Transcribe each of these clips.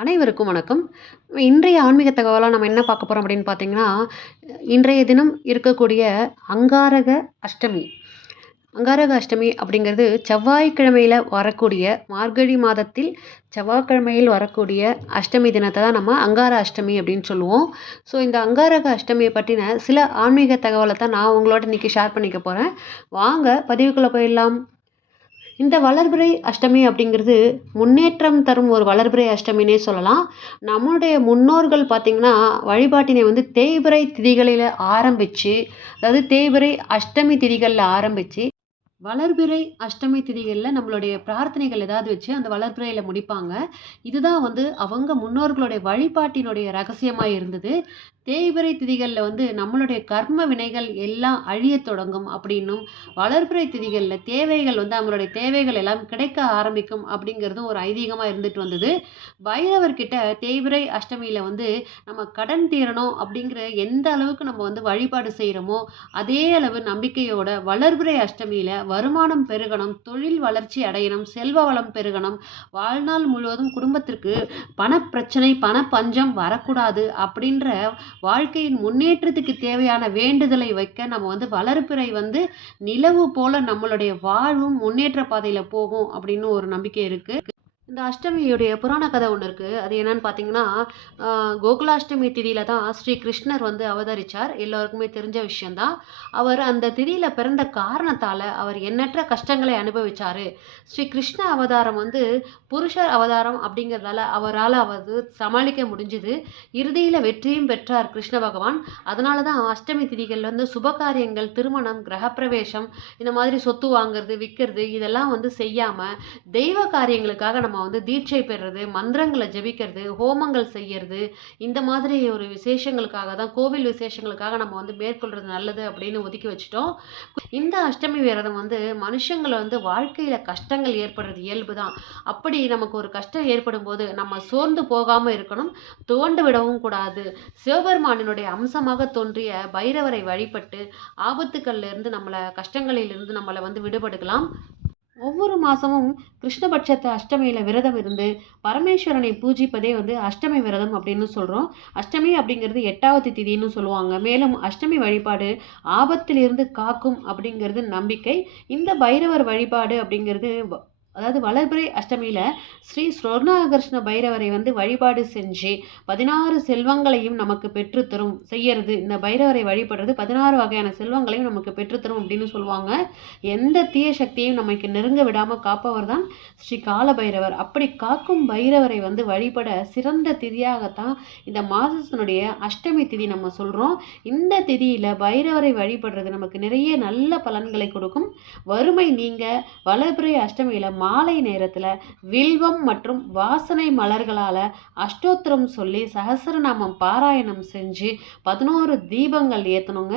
அனைவருக்கும் வணக்கம். இன்றைய ஆன்மீக தகவலாக நம்ம என்ன பார்க்க போகிறோம் அப்படின்னு பார்த்தீங்கன்னா இன்றைய தினம் இருக்கக்கூடிய அங்காரக அஷ்டமி. அங்காரக அஷ்டமி அப்படிங்கிறது செவ்வாய்க்கிழமையில் வரக்கூடிய மார்கழி மாதத்தில் செவ்வாய்க்கிழமையில் வரக்கூடிய அஷ்டமி தினத்தை தான் நம்ம அங்கார அஷ்டமி அப்படின்னு சொல்லுவோம். ஸோ இந்த அங்காரக அஷ்டமியை பற்றின சில ஆன்மீக தகவலை தான் நான் உங்களோட இன்றைக்கி ஷேர் பண்ணிக்க போகிறேன் வாங்க பதிவுக்குள்ளே போயிடலாம். இந்த வளர்பிறை அஷ்டமி அப்படிங்கிறது முன்னேற்றம் தரும் ஒரு வளர்பிறை அஷ்டமினே சொல்லலாம். நம்மளுடைய முன்னோர்கள் பார்த்திங்கன்னா வழிபாட்டினை வந்து தேய்பிறை திதிகளில் ஆரம்பித்து அதாவது தேய்பிறை அஷ்டமி திதிகளில் ஆரம்பித்து வளர்பிறை அஷ்டமி திதிகளில் நம்மளுடைய பிரார்த்தனைகள் ஏதாவது வச்சு அந்த வளர்பிறையில் முடிப்பாங்க. இதுதான் வந்து அவங்க முன்னோர்களுடைய வழிபாட்டினுடைய ரகசியமாக இருந்தது. தேய்பிறை திதிகளில் வந்து நம்மளுடைய கர்ம வினைகள் எல்லாம் அழியத் தொடங்கும் அப்படின்னும் வளர்பிறை திதிகளில் தேவைகள் வந்து அவங்களுடைய தேவைகள் எல்லாம் கிடைக்க ஆரம்பிக்கும் அப்படிங்கிறதும் ஒரு ஐதீகமாக இருந்துட்டு வந்தது. பைரவர்கிட்ட தேய்பிறை அஷ்டமியில் வந்து நம்ம கடன் தீரணும் அப்படிங்கிற எந்த அளவுக்கு நம்ம வந்து வழிபாடு செய்கிறோமோ அதே அளவு நம்பிக்கையோட வளர்பிறை அஷ்டமியில் வருமானம் பெருகணும் தொழில் வளர்ச்சி அடையணும் செல்வ வளம் பெருகணும் வாழ்நாள் முழுவதும் குடும்பத்திற்கு பணப்பிரச்சனை பண பஞ்சம் வரக்கூடாது அப்படின்ற வாழ்க்கையின் முன்னேற்றத்துக்கு தேவையான வேண்டுதலை வைக்க நம்ம வந்து வளர்ப்பிறை வந்து நிலவு போல நம்மளுடைய வாழ்வும் முன்னேற்ற பாதையில் போகும் அப்படின்னு ஒரு நம்பிக்கை இருக்குது இந்த அஷ்டமியுடைய புராண கதை ஒன்று இருக்குது அது என்னன்னு பார்த்தீங்கன்னா கோகுலாஷ்டமி திதியில தான் ஸ்ரீ கிருஷ்ணர் வந்து அவதரித்தார் எல்லோருக்குமே தெரிஞ்ச விஷயந்தான் அவர் அந்த திதியில் பிறந்த காரணத்தால் அவர் எண்ணற்ற கஷ்டங்களை அனுபவித்தார் ஸ்ரீ கிருஷ்ண அவதாரம் வந்து புருஷர் அவதாரம் அப்படிங்கிறதால அவரால் அவர் சமாளிக்க முடிஞ்சுது. இறுதியில் வெற்றியும் பெற்றார் கிருஷ்ண பகவான். அதனால தான் அஷ்டமி திதிகளில் வந்து சுபகாரியங்கள் திருமணம் கிரகப்பிரவேசம் இந்த மாதிரி சொத்து வாங்குறது விற்கிறது இதெல்லாம் வந்து செய்யாமல் தெய்வ காரியங்களுக்காக நம்ம வந்து தீட்சை பெறுறது மந்திரங்களை ஜபிக்கிறது ஹோமங்கள் செய்யறது இந்த மாதிரி ஒரு விசேஷங்களுக்காக தான் கோவில் விசேஷங்களுக்காக நம்ம வந்து மேற்கொள்றது நல்லது அப்படின்னு ஒதுக்கி வச்சுட்டோம். இந்த அஷ்டமி விரதம் வந்து மனுஷங்களை வந்து வாழ்க்கையில் கஷ்டங்கள் ஏற்படுறது இயல்பு தான். அப்படி நமக்கு ஒரு கஷ்டம் ஏற்படும் போது நம்ம சோர்ந்து போகாமல் இருக்கணும் தோண்டு விடவும் கூடாது. சிவபெருமானினுடைய அம்சமாக தோன்றிய பைரவரை வழிபட்டு ஆபத்துக்கள்ல இருந்து நம்மளை கஷ்டங்களிலிருந்து நம்மளை வந்து விடுபடுக்கலாம். ஒவ்வொரு மாதமும் கிருஷ்ணபட்சத்து அஷ்டமியில் விரதம் இருந்து பரமேஸ்வரனை பூஜிப்பதே வந்து அஷ்டமி விரதம் அப்படின்னு சொல்கிறோம் அஷ்டமி அப்படிங்கிறது எட்டாவது திதின்னு சொல்லுவாங்க. மேலும் அஷ்டமி வழிபாடு ஆபத்திலிருந்து காக்கும் அப்படிங்கிறது நம்பிக்கை. இந்த பைரவர் வழிபாடு அப்படிங்கிறது அதாவது வளர்பிறை அஷ்டமியில் ஸ்ரீ ஸ்வர்ணாகர்ஷ்ண பைரவரை வந்து வழிபாடு செஞ்சு பதினாறு செல்வங்களையும் நமக்கு பெற்றுத்தரும் செய்யறது. இந்த பைரவரை வழிபடுறது பதினாறு வகையான செல்வங்களையும் நமக்கு பெற்றுத்தரும் அப்படின்னு சொல்லுவாங்க. எந்த தீய சக்தியையும் நமக்கு நெருங்க விடாமல் காப்பவர் தான் ஸ்ரீ கால பைரவர். அப்படி காக்கும் பைரவரை வந்து வழிபட சிறந்த திதியாகத்தான் இந்த மாதத்தினுடைய அஷ்டமி திதி நம்ம சொல்கிறோம் இந்த திதியில் பைரவரை வழிபடுறது நமக்கு நிறைய நல்ல பலன்களை கொடுக்கும். வறுமை நீங்க வளர்பிறை அஷ்டமியில் மாலை நேரத்தில் வில்வம் மற்றும் வாசனை மலர்களால் அஷ்டோத்திரம் சொல்லி சகசரநாமம் பாராயணம் செஞ்சு பதினோரு தீபங்கள் ஏற்றணுங்க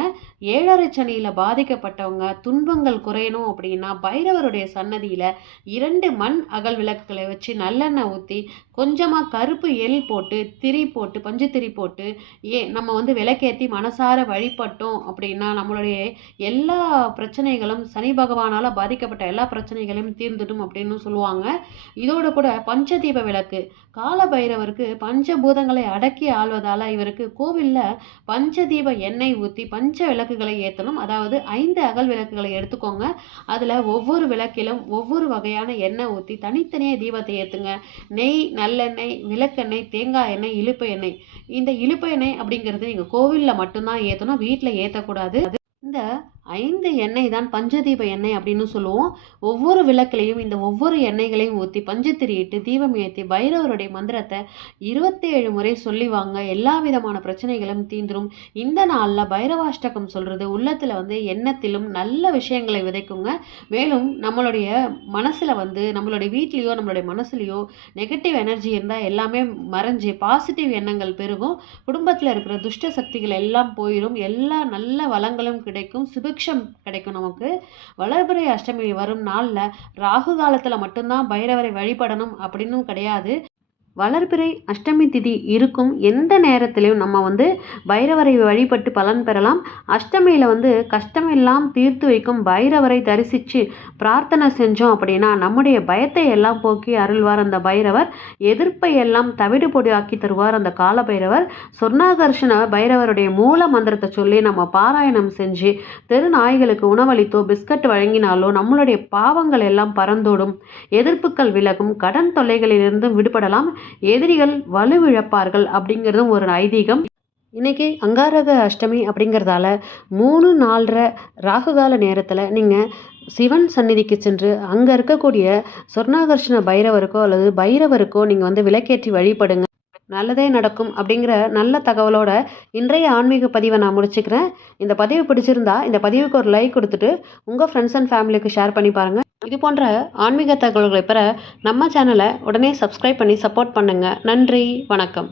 ஏழரை சனியில் பாதிக்கப்பட்டவங்க துன்பங்கள் குறையணும் அப்படின்னா பைரவருடைய சன்னதியில் இரண்டு மண் அகல் விளக்குகளை வச்சு நல்லெண்ணெய் ஊற்றி கொஞ்சமாக கருப்பு எல் போட்டு திரி போட்டு பஞ்சு திரி போட்டு ஏ நம்ம வந்து விளக்கேற்றி மனசார வழிபட்டோம் அப்படின்னா நம்மளுடைய எல்லா பிரச்சனைகளும் சனி பகவானால் பாதிக்கப்பட்ட எல்லா பிரச்சனைகளையும் தீர்ந்துடும் அப்படின்னு சொல்லுவாங்க. இதோட கூட பஞ்சதீப விளக்கு. கால பைரவருக்கு பஞ்சபூதங்களை அடக்கி ஆள்வதால் இவருக்கு கோவிலில் பஞ்சதீப எண்ணெய் ஊற்றி பஞ்ச விளக்குகளை ஏற்றணும் அதாவது ஐந்து அகல் விளக்குகளை எடுத்துக்கோங்க. அதில் ஒவ்வொரு விளக்கிலும் ஒவ்வொரு வகையான எண்ணெய் ஊற்றி தனித்தனியாக தீபத்தை ஏற்றுங்க நெய் நல்லெண்ணெய் விளக்கெண்ணெய் தேங்காய் எண்ணெய் இழுப்பு எண்ணெய். இந்த இழுப்பு எண்ணெய் அப்படிங்கிறது நீங்கள் கோவிலில் மட்டும்தான் ஏற்றணும் வீட்டில் ஏற்றக்கூடாது இந்த ஐந்து எண்ணெய் தான் பஞ்சதீப எண்ணெய் அப்படின்னு சொல்லுவோம். ஒவ்வொரு விளக்குலையும் இந்த ஒவ்வொரு எண்ணெய்களையும் ஊற்றி பஞ்சத்திரியிட்டு தீபம் ஏற்றி பைரவருடைய மந்திரத்தை இருபத்தேழு முறை சொல்லி வாங்க. எல்லா விதமான பிரச்சனைகளும் தீந்துரும். இந்த நாளில் பைரவாஷ்டகம் சொல்கிறது உள்ளத்தில் வந்து எண்ணத்திலும் நல்ல விஷயங்களை விதைக்குங்க. மேலும் நம்மளுடைய மனசில் வந்து நம்மளுடைய வீட்லேயோ நம்மளுடைய மனசுலேயோ நெகட்டிவ் எனர்ஜி இருந்தால் எல்லாமே மறைஞ்சு பாசிட்டிவ் எண்ணங்கள் பெருகும். குடும்பத்தில் இருக்கிற துஷ்ட சக்திகள் எல்லாம் போயிடும் எல்லா நல்ல வளங்களும் கிடைக்கும். சுபிக்ஷம் கிடைக்கும் நமக்கு. வளர்பிறை அஷ்டமி வரும் நாளில் ராகு காலத்தில் மட்டும்தான் பைரவரை வழிபடணும் அப்படின்னும் கிடையாது. வளர்பிறை அஷ்டமி திதி இருக்கும் எந்த நேரத்திலையும் நம்ம வந்து பைரவரை வழிபட்டு பலன் பெறலாம். அஷ்டமியில் வந்து கஷ்டமெல்லாம் தீர்த்து வைக்கும் பைரவரை தரிசித்து பிரார்த்தனை செஞ்சோம் அப்படின்னா நம்முடைய பயத்தை எல்லாம் போக்கி அருள்வார் அந்த பைரவர். எதிர்ப்பை எல்லாம் தவிடு பொடியாக்கி தருவார் அந்த கால பைரவர். சொர்ணாகர்ஷண பைரவருடைய மூல மந்திரத்தை சொல்லி நம்ம பாராயணம் செஞ்சு தெரு நாய்களுக்கு உணவளித்தோ பிஸ்கட் வழங்கினாலோ நம்மளுடைய பாவங்கள் எல்லாம் பறந்தோடும். எதிர்ப்புகள் விலகும். கடன் தொல்லைகளிலிருந்து விடுபடலாம். எதிரிகள் வலுவிழப்பார்கள் அப்படிங்கிறதும் ஒரு ஐதீகம். இன்றைக்கி அங்காரக அஷ்டமி அப்படிங்கிறதால மூணு நாலரை ராகுகால நேரத்தில் நீங்கள் சிவன் சந்நிதிக்கு சென்று அங்கே இருக்கக்கூடிய சொர்ணாகர்ஷண பைரவருக்கோ அல்லது பைரவருக்கோ நீங்கள் வந்து விளக்கேற்றி வழிபடுங்க. நல்லதே நடக்கும் அப்படிங்கிற நல்ல தகவலோட இன்றைய ஆன்மீக பதிவை நான் முடிச்சுக்கிறேன். இந்த பதிவு பிடிச்சிருந்தா இந்த பதிவுக்கு ஒரு லைக் கொடுத்துட்டு உங்கள் ஃப்ரெண்ட்ஸ் அண்ட் ஃபேமிலிக்கு ஷேர் பண்ணி பாருங்கள் இது போன்ற ஆன்மீக தகவல்களை பெற நம்ம சேனலை உடனே சப்ஸ்கிரைப் பண்ணி சப்போர்ட் பண்ணுங்கள் நன்றி வணக்கம்.